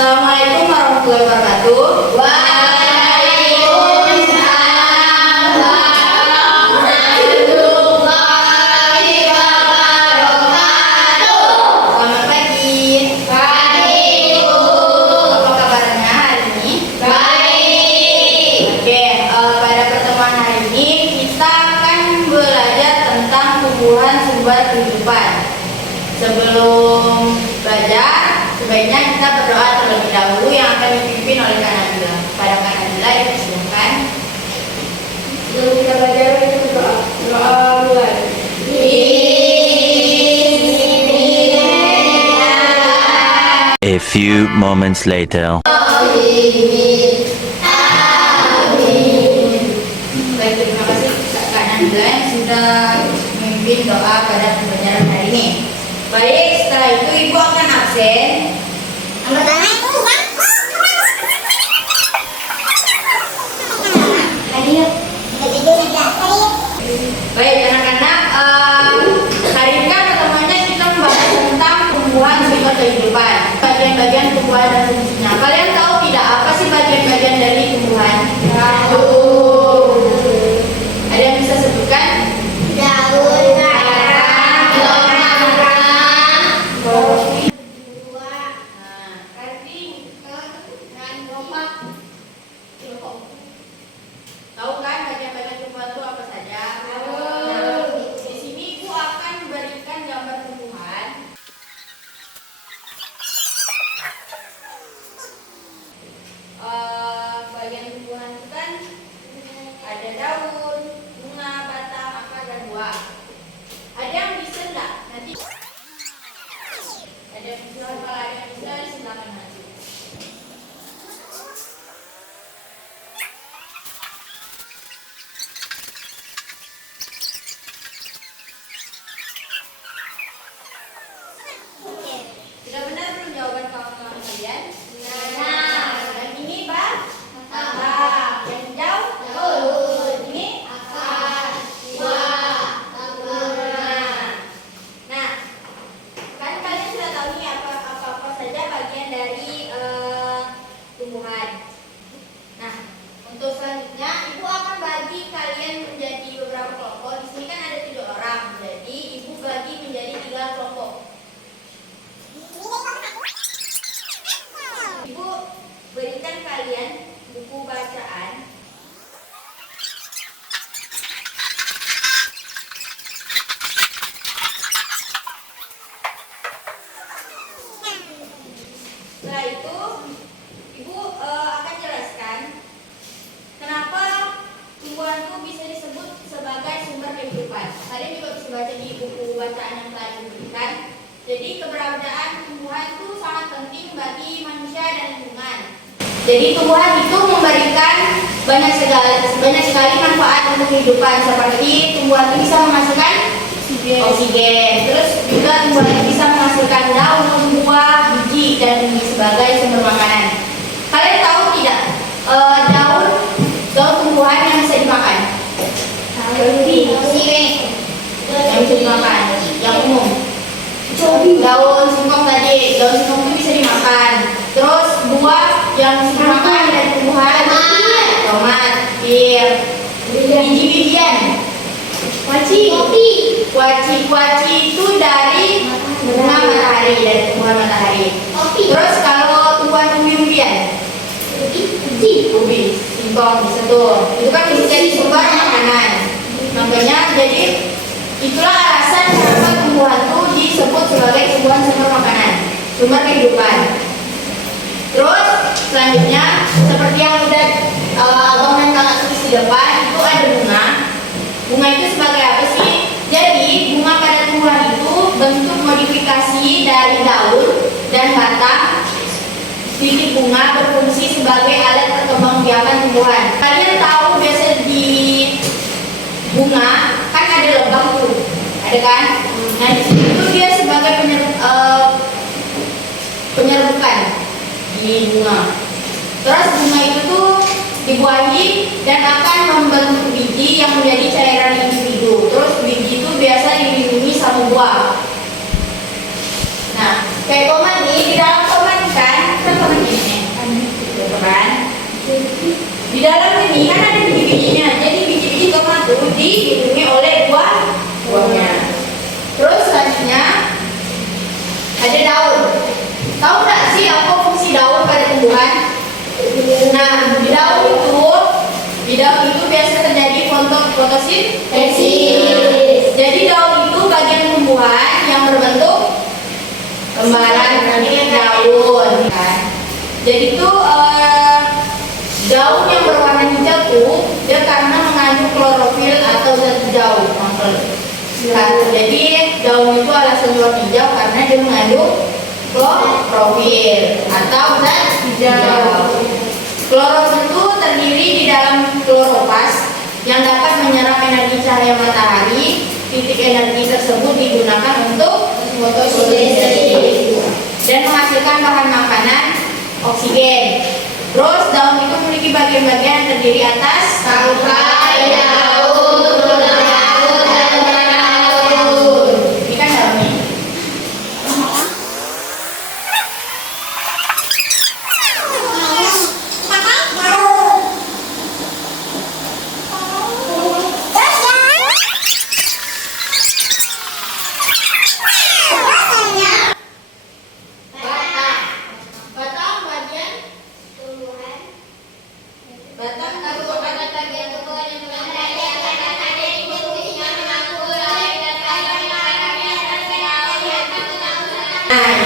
Assalamualaikum warahmatullahi wabarakatuh. Waalaikumsalam warahmatullahi wabarakatuh. Selamat pagi. Pagi, Bu. Apa kabarnya hari ini? Baik. Oke, pada pertemuan hari ini kita akan belajar tentang tumbuhan sumber kehidupan. Sebelum belajar, sebaiknya kita berdoa terlebih dahulu yang akan dipimpin oleh Kak Nabila. Pada Kak Nabila, ya silakan. Sebelum kita belajar, kita berdoa. Doa mulai. A few moments later. Baik, terima kasih Kak Nabila yang sudah memimpin doa pada pembelajaran hari ini. Baik, setelah itu Ibu akan absen. Baik anak-anak, hari ini kan pertemuannya kita membahas tentang tumbuhan sumber kehidupan, bagian-bagian tumbuhan dan fungsinya. Kalian tahu tidak apa sih bagian-bagian dari tumbuhan? Ada yang bisa sebutkan? Daun, batang, tahu kan bagian-bagian tumbuhan itu apa saja? Nah, di sini Ibu akan berikan gambar tumbuhan. Bagian tumbuhan itu kan ada daun, bunga, batang, akar, dan buah. Ada yang bisa enggak? Nanti ada yang bisa, kalau ada yang bisa silakan maju. Sudah benar belum jawaban kawan-kawan kalian? Benar. Yang ini Bang? Batang. Yang hijau? Daun. Ini? Akar. Buah. Nah, kan kalian sudah tahu nih apa saja bagian dari tumbuhan. Nah, untuk selanjutnya Ibu akan bagi kalian menjadi beberapa kelompok. Di sini kan ada 7 orang. Jadi Ibu bagi menjadi 3 kelompok. Ibu berikan kalian buku bacaan. Setelah itu Ibu akan jelaskan kenapa tumbuhan itu bisa disebut sebagai sumber kehidupan. Kalian juga bisa baca di buku bacaan yang telah diberikan. Jadi keberadaan tumbuhan itu sangat penting bagi manusia dan lingkungan. Jadi tumbuhan itu memberikan banyak sekali manfaat untuk kehidupan, seperti tumbuhan itu bisa menghasilkan oksigen. Terus juga tumbuhan itu bisa menghasilkan daun, buah, biji, dan sebagai sumber makanan. Kalian tahu tidak daun tumbuhan yang bisa dimakan? Yang bisa dimakan, yang umum. Daun singkong tadi, daun singkong itu bisa dimakan. Terus buah yang bisa dimakan dari tumbuhan tomat, pir, biji-bijian, kuaci itu dari bunga matahari, dari tumbuhan matahari. Terus kalau tumbuhan umbi-umbian, ubi, singkong bisa tuh. Itu kan bisa jadi sumber makanan. Makanya jadi itulah alasan kenapa tumbuhan itu disebut sebagai tumbuhan sumber makanan, sumber kehidupan. Terus selanjutnya seperti yang udah Abang dan Kakak tulis di depan, itu ada bunga. Bunga itu sebagai apa sih? Jadi bunga pada tumbuhan itu bentuk modifikasi dari daun dan batang. Titik bunga berfungsi sebagai alat perkembangbiakan tumbuhan. Kalian tahu biasa di bunga kan ada lubang tuh, ada kan? Nah di situ itu dia sebagai penyerbukan di bunga. Terus bunga itu tuh dibuahi dan akan membentuk biji yang menjadi cairan individu. Terus biji itu biasa dilindungi sama buah. Nah, kayak tomat nih, di dalam tomat kan tomat ini Di dalam ini kan ada biji-bijinya. Jadi biji-biji tomat itu dilindungi oleh buahnya. Terus selanjutnya ada daun. Tahu nggak sih apa fungsi daun pada tumbuhan? Nah, di daun itu biasa terjadi fotosintesis. Jadi daun itu bagian tumbuhan yang berbentuk lembaran daun, kan? Jadi itu daun yang berwarna hijau tuh dia karena mengandung klorofil atau zat hijau. Jadi daun itu alasan warna hijau karena dia mengandung klorofil atau zat hijau. Klorofil itu terdiri di dalam kloroplast yang dapat menyerap energi cahaya matahari. Titik energi tersebut digunakan untuk fotosintesis dan menghasilkan bahan makanan oksigen. Terus daun itu memiliki bagian-bagian yang terdiri atas tangkai, daun, tulang daun, dan daun. Ini kan daunnya.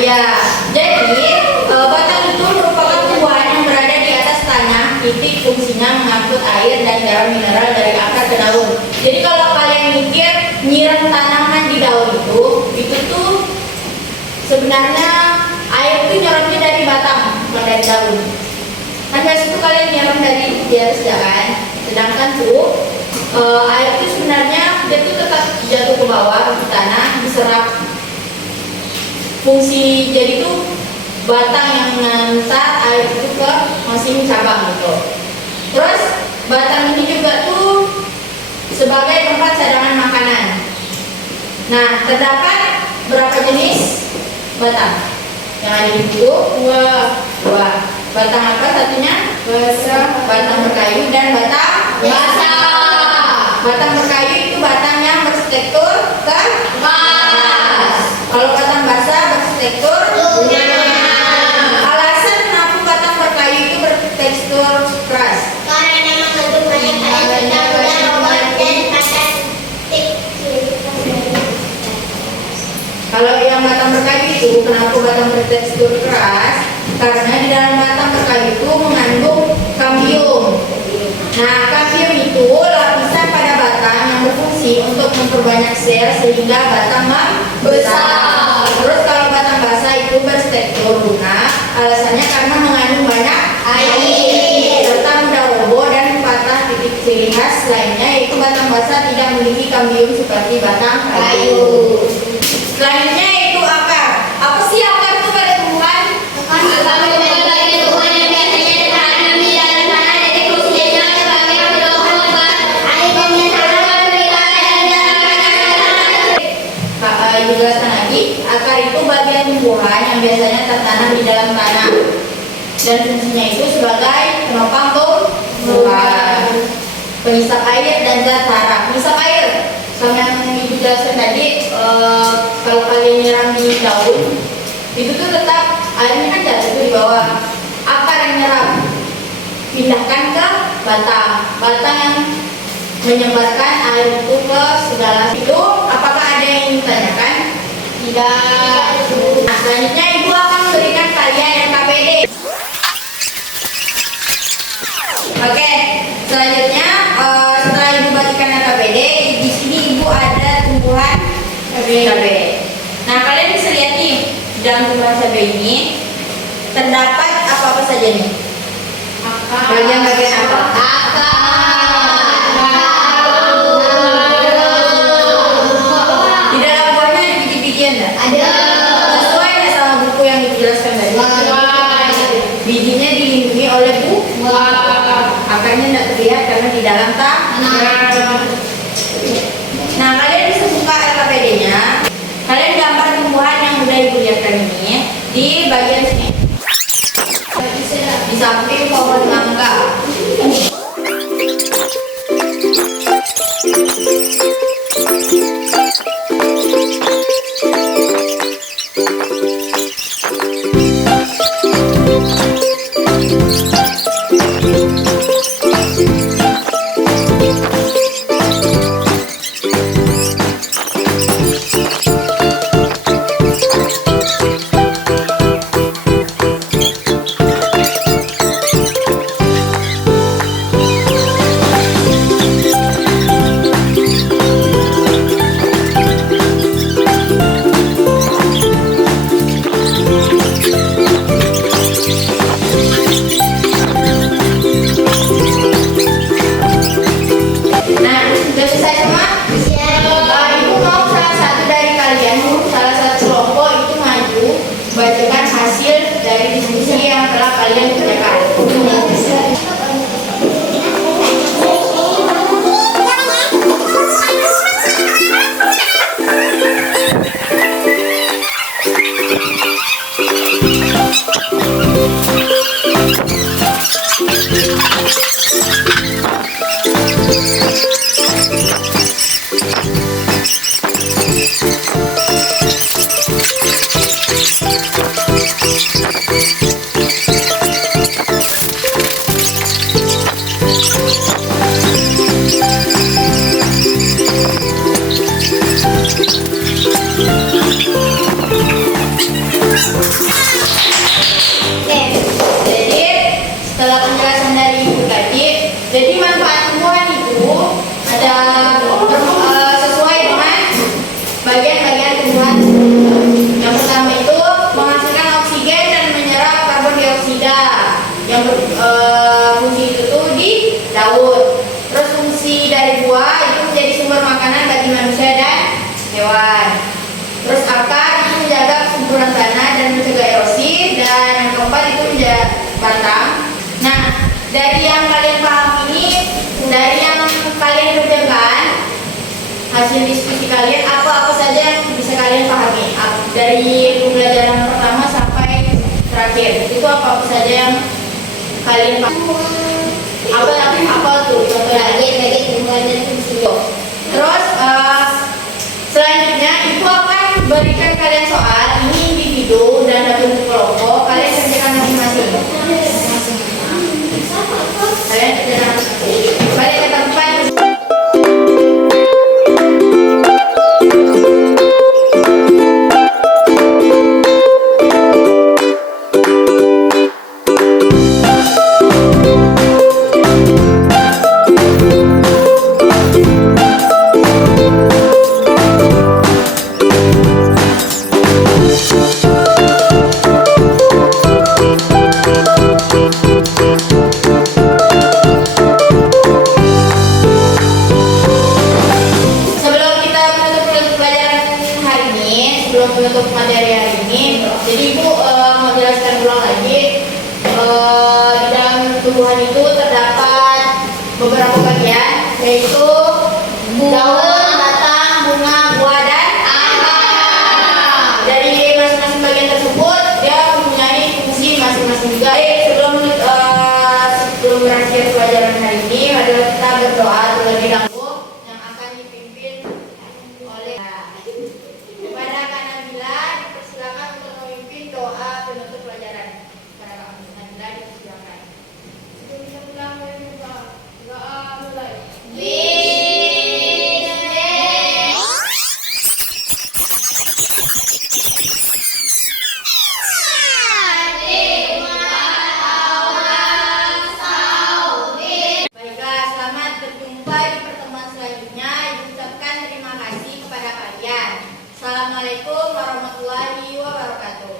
Iya, jadi batang itu merupakan tumbuhan yang berada di atas tanah. Titik fungsinya mengangkut air dan garam mineral dari akar ke daun. Jadi kalau kalian mikir nyiram tanaman di daun itu tuh sebenarnya air itu nyiramnya dari batang, bukan dari daun. Kan biasa itu kalian nyiram dari di atas kan, sedangkan tuh air itu sebenarnya dia tuh tetap jatuh ke bawah di tanah, diserap. Fungsi jadi itu batang yang mengantar air itu ke masing cabang gitu. Terus batang ini juga tuh sebagai tempat cadangan makanan. Nah, terdapat berapa jenis batang yang ada di buku? Dua. Batang apa satunya? Batang berkayu dan batang basah. Batang berkayu itu batang yang berstruktur keras. Kalau batang basah bertekstur lunak. Alasan kenapa batang berkayu itu bertekstur keras? Karena mengandung banyak air dan robot dan plastik. Kalau yang batang berkayu itu kenapa batang bertekstur keras? Karena di dalam batang berkayu itu mengandung kambium. Nah, kambium itu lapisan pada batang yang berfungsi untuk memperbanyak sel sehingga batang membesar. Terus kalau batang basah itu bertekstur lunak, alasannya karena mengandung banyak air serta mudah roboh dan patah. Titik ciri khas lainnya yaitu batang basah tidak memiliki kambium seperti batang kayu. Selanjutnya yaitu akar. Apa sih akar itu pada tumbuhan? Akar merupakan bagian tumbuhan yang biasanya ditanam di dalam tanah. Jadi fungsinya sebagai pendukung air dan menyesalkan berita dan Dijelaskan lagi, akar itu bagian tumbuhan yang biasanya tertanam di dalam tanah dan fungsinya itu sebagai penopang tumbuhan, pengisap air dan zat hara. Pengisap air, sama yang ibu jelaskan tadi, kalau kalian nyiram di daun itu tuh tetap airnya kan jatuh di bawah. Akar yang nyerap, pindahkan ke batang yang menyebarkan air itu ke segala situ. Apakah ada yang ditanyakan? Tidak. Nah, selanjutnya ibu akan memberikan kalian NKPD. Oke, selanjutnya setelah ibu bagikan NKPD, di sini ibu ada tumbuhan cabai. Nah, kalian bisa lihat nih di dalam tumbuhan cabai ini terdapat apa saja nih? Bagian-bagian apa? Bijinya dilindungi oleh akarnya tidak terlihat karena di dalam tanah. Nah, kalian bisa buka LKPD-nya. Kalian gambar tumbuhan yang udah ibu lihatkan ini di bagian sini, di samping pohon mangga. Oke, jadi setelah penjelasan dari Ibu tadi, jadi manfaat tumbuhan itu ada sesuai dengan bagian-bagian tumbuhan. Yang pertama itu menghasilkan oksigen dan menyerap karbon dioksida. Yang fungsi itu tuh di daun. Terus fungsi dari buah itu menjadi sumber makanan bagi manusia dan hewan. Terus akar itu menjaga kesuburan tanah dan mencegah erosi, dan yang keempat itu menjaga batang. Nah, dari yang kalian paham ini, dari yang kalian kerjakan, hasil diskusi kalian apa saja yang bisa kalian pahami dari pembelajaran pertama sampai terakhir, itu apa saja yang kalian pahami? Apa tuh contohnya? Bagian tumbuhan dan fungsinya. Terus selanjutnya Ibu akan berikan kalian soal, ini individu dan bentuk kelompok, kalian kerjakan masing-masing. Kalian kerjakan masing-masing. Balik ke tempat. Untuk materi hari ini, jadi Ibu mau jelaskan ulang lagi. Di dalam tumbuhan itu terdapat beberapa bagian, yaitu daun, batang, bunga, buah, dan akar. Dari masing-masing bagian tersebut dia mempunyai fungsi masing-masing juga. Sebelum berakhir pelajaran hari ini, adalah kita berdoa terlebih dahulu yang akan dipimpin oleh kepada Kak Nabila, dipersilakan untuk memimpin doa penutup pelajaran. Kepada Kak Nabila, dipersilakan. Sebelum kita pulang, doa mulai. Baiklah, selamat berjumpa di pertemuan selanjutnya. Diucapkan terima kasih kepada kalian. Assalamualaikum warahmatullahi wabarakatuh.